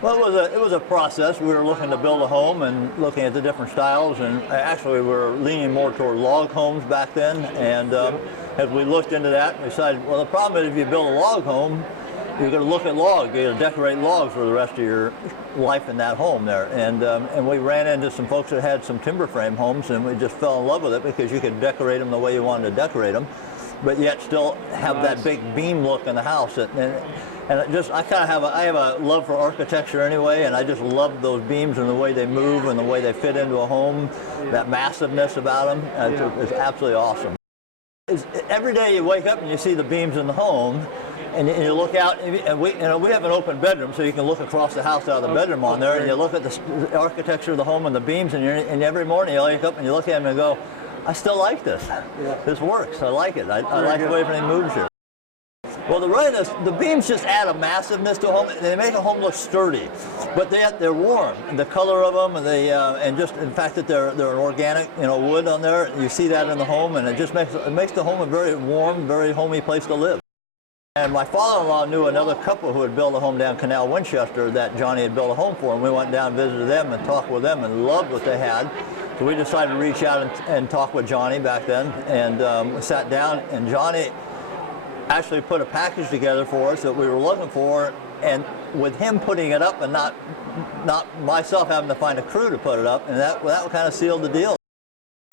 Well, it was a process. We were looking to build a home and looking at the different styles, and actually we were leaning more toward log homes back then. And as we looked into that, we decided, well, the problem is if you build a log home, you're going to look at logs. You're going to decorate logs for the rest of your life in that home there. And we ran into some folks that had some timber frame homes, and we just fell in love with it because you could decorate them the way you wanted to decorate them, but yet still have that big beam look in the house. And I have a love for architecture anyway, and I just love those beams and the way they move and the way they fit into a home, that massiveness about them. It's absolutely awesome. Every day you wake up and you see the beams in the home, and you look out, and we have an open bedroom, so you can look across the house out of the bedroom on there, and you look at the architecture of the home and the beams, and every morning you wake up and you look at them and go, I still like this. This works. I like it. I like the way everything moves here. Well, the beams just add a massiveness to a home. They make a home look sturdy, but they're warm. The color of them, and just the fact that they're an organic, wood on there. You see that in the home, and it makes the home a very warm, very homey place to live. And my father-in-law knew another couple who had built a home down Canal Winchester that Johnny had built a home for, and we went down and visited them and talked with them and loved what they had. So we decided to reach out and talk with Johnny back then, and we sat down, and Johnny actually put a package together for us that we were looking for, and with him putting it up and not myself having to find a crew to put it up, and that kind of sealed the deal.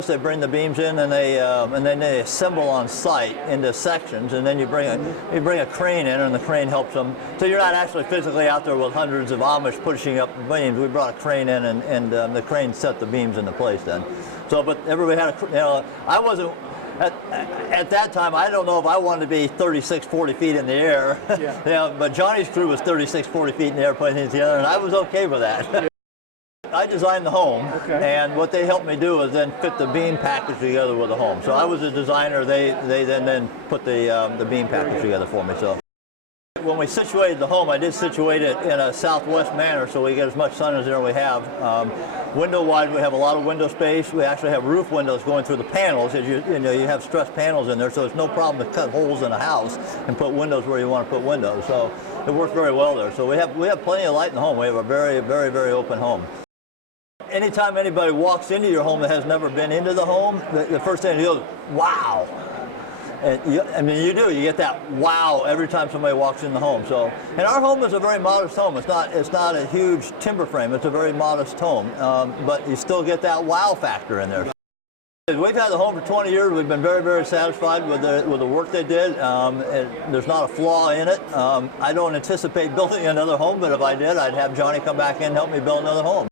They bring the beams in, and then they assemble on site into sections, and then you bring a crane in, and the crane helps them. So you're not actually physically out there with hundreds of Amish pushing up the beams. We brought a crane in, and the crane set the beams into place then. So, but everybody had I wasn't. At that time, I don't know if I wanted to be 36, 40 feet in the air. Yeah. But Johnny's crew was 36, 40 feet in the air putting things together, and I was okay with that. I designed the home, and what they helped me do is then fit the beam package together with the home. So I was a designer. They then put the beam package together for me. So when we situated the home, I did situate it in a southwest manner so we get as much sun as there we have. Window-wise, we have a lot of window space. We actually have roof windows going through the panels. As you have stressed panels in there, so it's no problem to cut holes in a house and put windows where you want to put windows. So it works very well there. So we have plenty of light in the home. We have a very, very, very open home. Anytime anybody walks into your home that has never been into the home, the first thing they go, wow. And you get that wow every time somebody walks in the home. So, and our home is a very modest home. It's not a huge timber frame. It's a very modest home, but you still get that wow factor in there. We've had the home for 20 years. We've been very, very satisfied with the work they did. There's not a flaw in it. I don't anticipate building another home, but if I did, I'd have Johnny come back in and help me build another home.